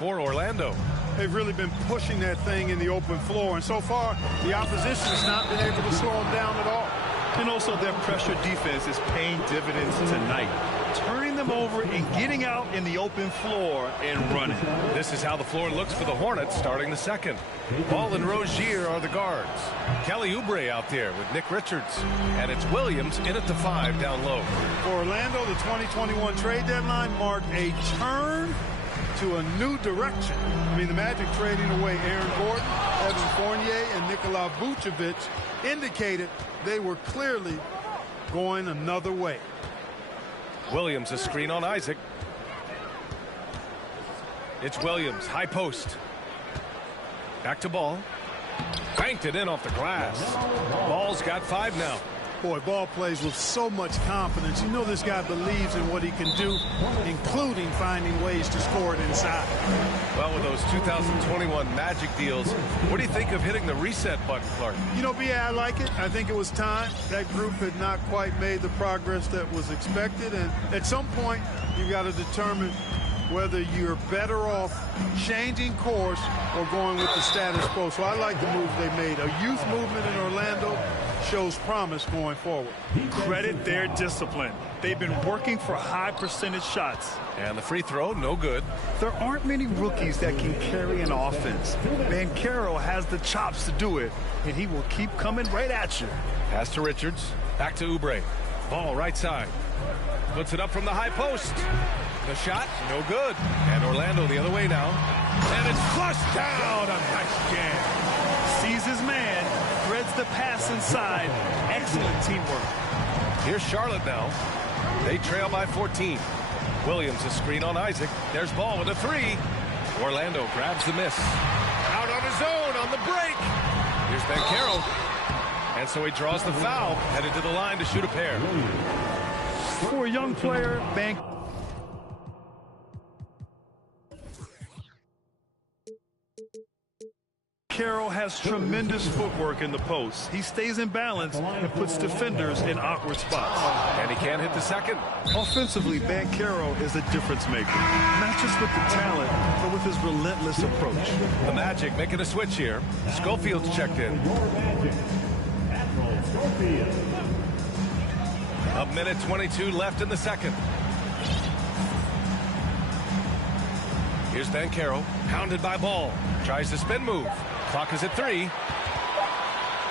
for Orlando. They've really been pushing that thing in the open floor, and so far the opposition has not been able to slow them down at all. And also their pressure defense is paying dividends tonight, turning them over and getting out in the open floor and running. This is how the floor looks for the Hornets starting the second. Ball and Rozier are the guards. Kelly Oubre out there with Nick Richards. And it's Williams in at the 5 down low. For Orlando, the 2021 trade deadline marked a turn to a new direction. I mean, the Magic trading away Aaron Gordon, Evan Fournier, and Nikola Vucevic indicated they were clearly going another way. Williams, a screen on Isaac. It's Williams, high post. Back to Ball. Banked it in off the glass. Ball's got 5 now. Boy, Ball plays with so much confidence. You know this guy believes in what he can do, including finding ways to score it inside. Well, with those 2021 Magic deals, what do you think of hitting the reset button, Clark? You know, B.A., I like it. I think it was time. That group had not quite made the progress that was expected, and at some point, you've got to determine whether you're better off changing course or going with the status quo. So I like the moves they made. A youth movement in Orlando shows promise going forward. Credit their discipline. They've been working for high percentage shots. And the free throw, no good. There aren't many rookies that can carry an offense. Banchero has the chops to do it, and he will keep coming right at you. Pass to Richards. Back to Oubre. Ball right side. Puts it up from the high post. The shot, no good. And Orlando the other way now. And it's flushed down. A nice jam. Sees his man. Threads the pass inside. Excellent teamwork. Here's Charlotte now. They trail by 14. Williams a screen on Isaac. There's Ball with a 3. Orlando grabs the miss. Out on his own on the break. Here's Banchero. And so he draws the foul. Headed to the line to shoot a pair. For a young player, Banchero has tremendous footwork in the post. He stays in balance and puts defenders in awkward spots. And he can't hit the second. Offensively, Banchero is a difference maker. Not just with the talent, but with his relentless approach. The Magic making a switch here. Schofield's checked in. A minute 22 left in the second. Here's Banchero, pounded by Ball. Tries the spin move. Clock is at 3.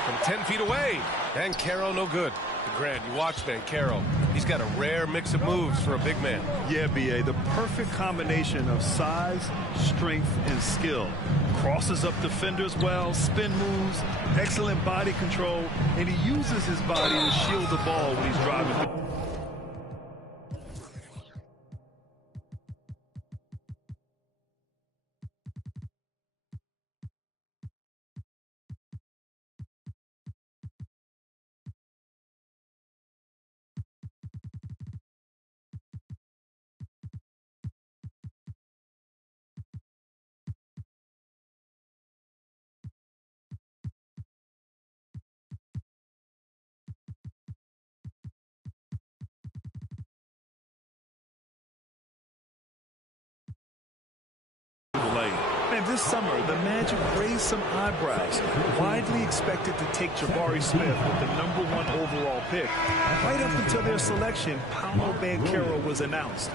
From 10 feet away. Banchero no good. Grant, you watch Banchero. He's got a rare mix of moves for a big man. Yeah, B.A., the perfect combination of size, strength, and skill. Crosses up defenders well, spin moves, excellent body control, and he uses his body to shield the ball when he's driving. And this summer, the Magic raised some eyebrows, widely expected to take Jabari Smith with the #1 overall pick. Right up until their selection, Paolo Banchero was announced.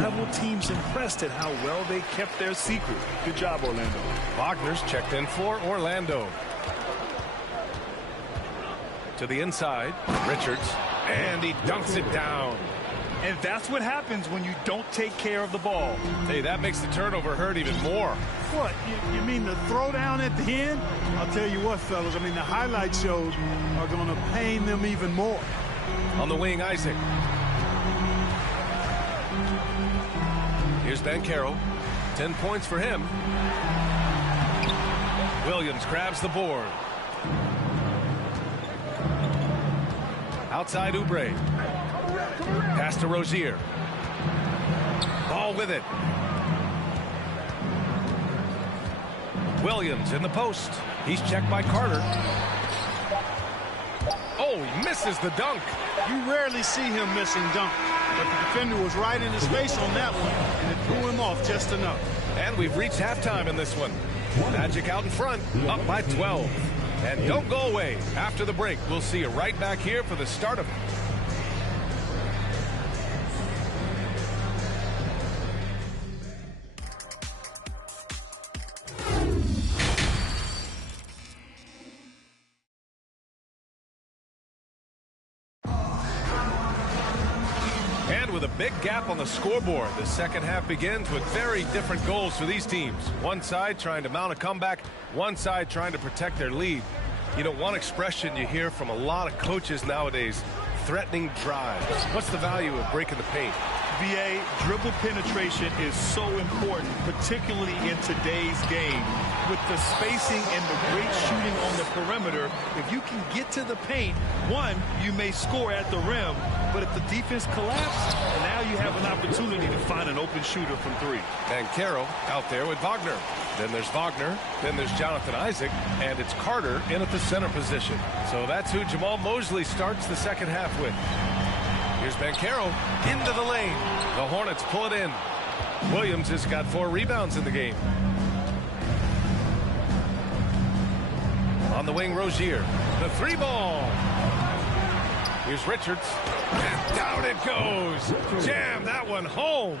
Rival teams impressed at how well they kept their secret. Good job, Orlando. Wagner's checked in for Orlando. To the inside, Richards, and he dunks it down. And that's what happens when you don't take care of the ball. Hey, that makes the turnover hurt even more. What, you mean the throwdown at the end? I'll tell you what, fellas, I mean, the highlight shows are going to pain them even more. On the wing, Isaac. Here's Banchero. 10 points for him. Williams grabs the board. Outside Oubre. Pass to Rozier. Ball with it. Williams in the post. He's checked by Carter. Oh, he misses the dunk. You rarely see him missing dunks. but the defender was right in his face on that one, and it threw him off just enough. And we've reached halftime in this one. Magic out in front, up by 12. And don't go away. After the break, we'll see you right back here for the start of with a big gap on the scoreboard. The second half begins with very different goals for these teams. One side trying to mount a comeback, one side trying to protect their lead. You know, one expression you hear from a lot of coaches nowadays, threatening drives. What's the value of breaking the paint? VA, dribble penetration is so important, particularly in today's game. With the spacing and the great shooting on the perimeter, if you can get to the paint, one, you may score at the rim, but if the defense collapses, now you have an opportunity to find an open shooter from three. And Carroll out there with Wagner. Then there's Wagner, then there's Jonathan Isaac, and it's Carter in at the center position. So that's who Jamal Mosley starts the second half with. Here's Banchero into the lane. The Hornets pull it in. Williams has got 4 rebounds in the game. On the wing, Rozier. The 3 ball. Here's Richards. And down it goes. Jam that one home.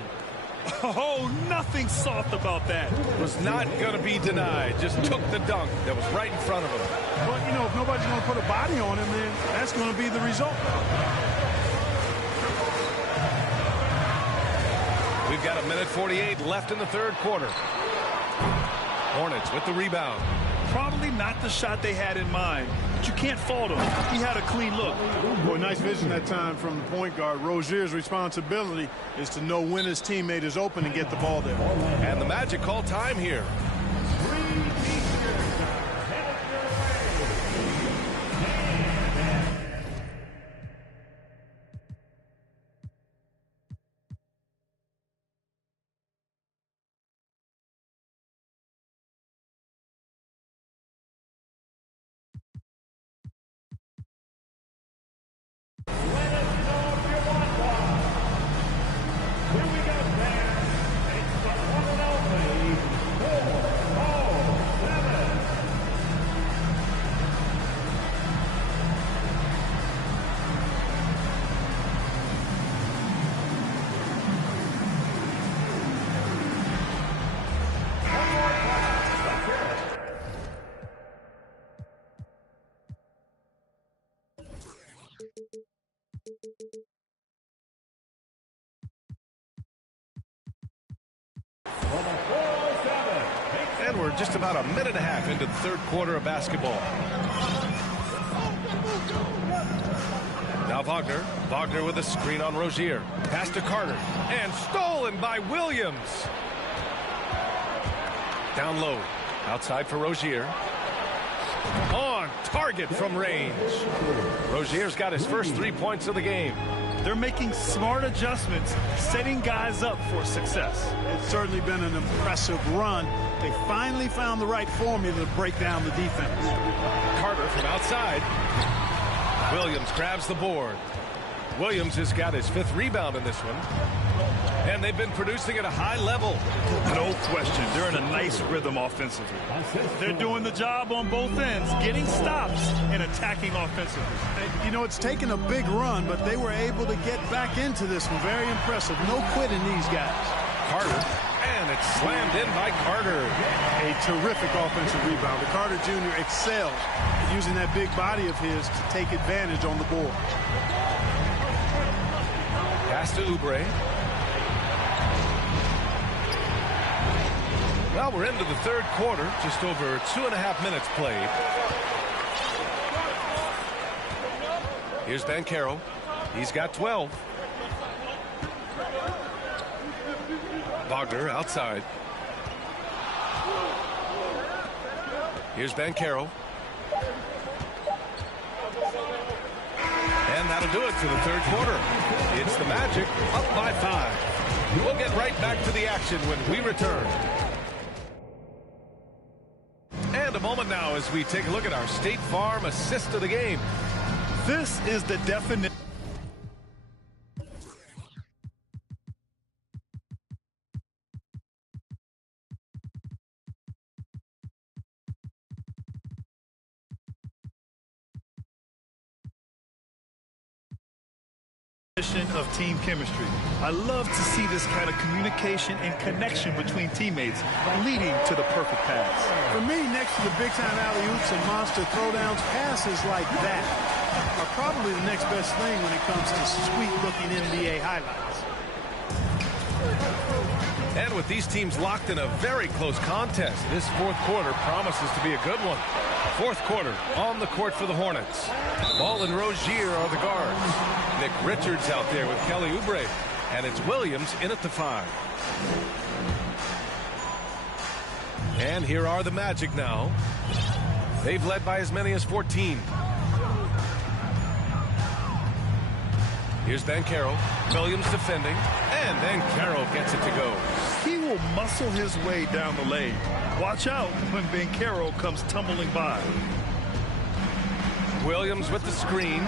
Oh, nothing soft about that. Was not going to be denied. Just took the dunk that was right in front of him. But, you know, if nobody's going to put a body on him, then that's going to be the result. We've got 1:48 left in the third quarter. Hornets with the rebound. Probably not the shot they had in mind, but you can't fault him. He had a clean look. Boy, nice vision that time from the point guard. Rozier's responsibility is to know when his teammate is open and get the ball there. And the Magic call time here. And we're just about 1.5 minutes into the third quarter of basketball. Now Wagner. Wagner with a screen on Rozier. Pass to Carter. And stolen by Williams. Down low. Outside for Rozier. On target from range. Rozier's got his first 3 points of the game. They're making smart adjustments, setting guys up for success. It's certainly been an impressive run. They finally found the right formula to break down the defense. Carter from outside. Williams grabs the board. Williams has got his 5th rebound in this one. And they've been producing at a high level. No question. They're in a nice rhythm offensively. They're doing the job on both ends, getting stops and attacking offensively. You know, it's taken a big run, but they were able to get back into this one. Very impressive. No quitting these guys. Carter. And it's slammed in by Carter. A terrific offensive rebounder. Carter Jr. excels at using that big body of his to take advantage on the board. Pass to Oubre. Well, we're into the third quarter. Just over 2.5 minutes played. Here's Banchero. He's got 12. Wagner outside. Here's Banchero. And that'll do it for the third quarter. It's the Magic up by 5. We'll get right back to the action when we return. And a moment now as we take a look at our State Farm assist of the game. This is the definition. definition of team chemistry. I love to see this kind of communication and connection between teammates leading to the perfect pass. For me, next to the big-time alley-oops and monster throwdowns, passes like that are probably the next best thing when it comes to sweet-looking NBA highlights. And with these teams locked in a very close contest, this fourth quarter promises to be a good one. Fourth quarter on the court for the Hornets. Ball and Rozier are the guards. Nick Richards out there with Kelly Oubre. And it's Williams in at the 5. And here are the Magic now. They've led by as many as 14. Here's Banchero. Williams defending. And Banchero gets it to go. He will muscle his way down the lane. Watch out when Banchero comes tumbling by. Williams with the screen.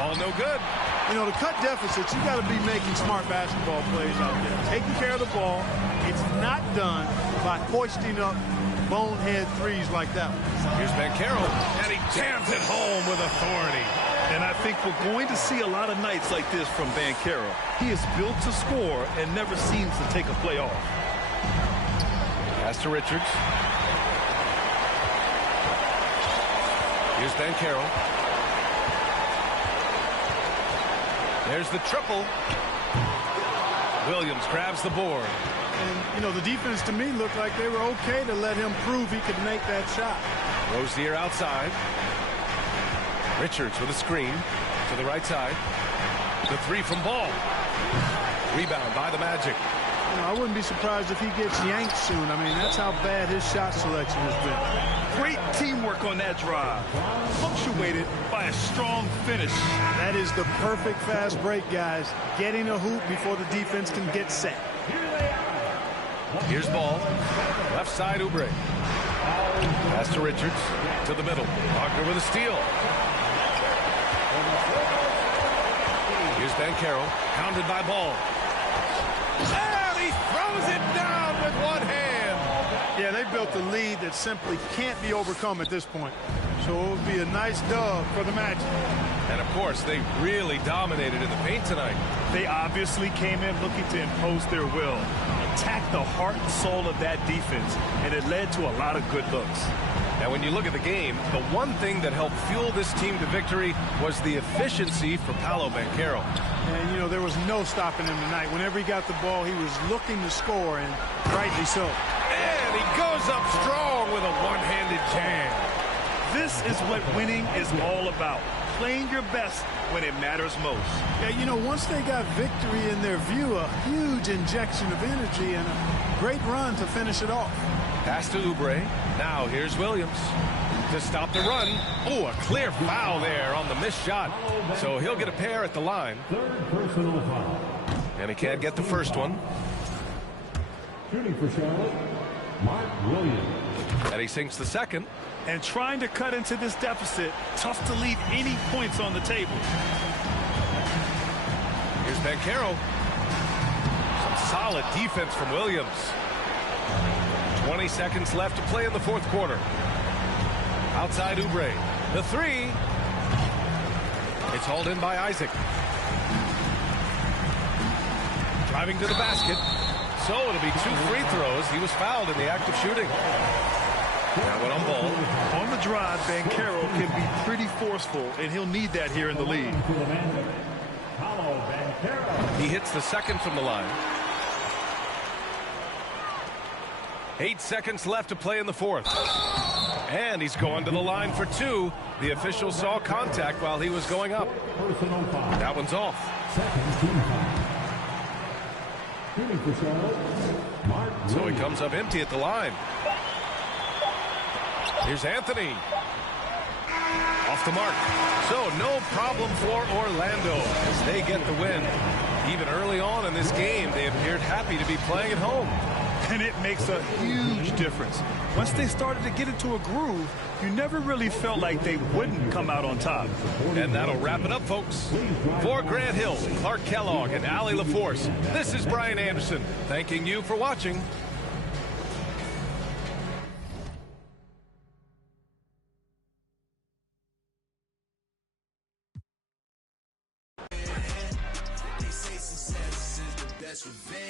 All no good. You know, to cut deficits, you got to be making smart basketball plays out there. Taking care of the ball. It's not done by hoisting up bonehead threes like that one. Here's Banchero, and he jams it home with authority. And I think we're going to see a lot of nights like this from Banchero. He is built to score and never seems to take a play off. Pass to Richards. Here's Banchero. There's the triple. Williams grabs the board. And, you know, the defense to me looked like they were okay to let him prove he could make that shot. Rozier outside. Richards with a screen to the right side. The 3 from Ball. Rebound by the Magic. You know, I wouldn't be surprised if he gets yanked soon. I mean, that's how bad his shot selection has been. Great teamwork on that drive. Punctuated by a strong finish. That is the perfect fast break, guys. Getting a hoop before the defense can get set. Here's Ball. Left side, Oubre. Pass to Richards. To the middle. Wagner with a steal. Here's Banchero. Pounded by Ball. And he throws it down with one hand. Yeah, they built a lead that simply can't be overcome at this point. So it would be a nice dub for the Magic. And, of course, they really dominated in the paint tonight. They obviously came in looking to impose their will. Attack the heart and soul of that defense, and it led to a lot of good looks. And when you look at the game, the one thing that helped fuel this team to victory was the efficiency for Paolo Banchero. And, you know, there was no stopping him tonight. Whenever he got the ball, he was looking to score, and rightly so. And he goes up strong with a one-handed jam. This is what winning is all about. Playing your best when it matters most. Yeah, you know, once they got victory in their view, a huge injection of energy and a great run to finish it off. Pass to Oubre. Now here's Williams to stop the run. Oh, a clear foul there on the missed shot. So he'll get a pair at the line. Third personal foul. And he can't get the first one. Shooting for Charlotte, Mark Williams. And he sinks the second. And trying to cut into this deficit, tough to leave any points on the table. Here's Banchero. Some solid defense from Williams. 20 seconds left to play in the fourth quarter. Outside Oubre. The 3. It's hauled in by Isaac. Driving to the basket. So it'll be 2 free throws. He was fouled in the act of shooting. Now went on Ball. On the drive, Banchero can be pretty forceful, and he'll need that here in the league. He hits the second from the line. 8 seconds left to play in the fourth. And he's going to the line for 2. The official saw contact while he was going up. That one's off. So he comes up empty at the line. Here's Anthony. Off the mark. So no problem for Orlando as they get the win. Even early on in this game, they appeared happy to be playing at home. And it makes a huge difference. Once they started to get into a groove, you never really felt like they wouldn't come out on top. And that'll wrap it up, folks. For Grant Hill, Clark Kellogg, and Allie LaForce, this is Brian Anderson, thanking you for watching. that's revenge.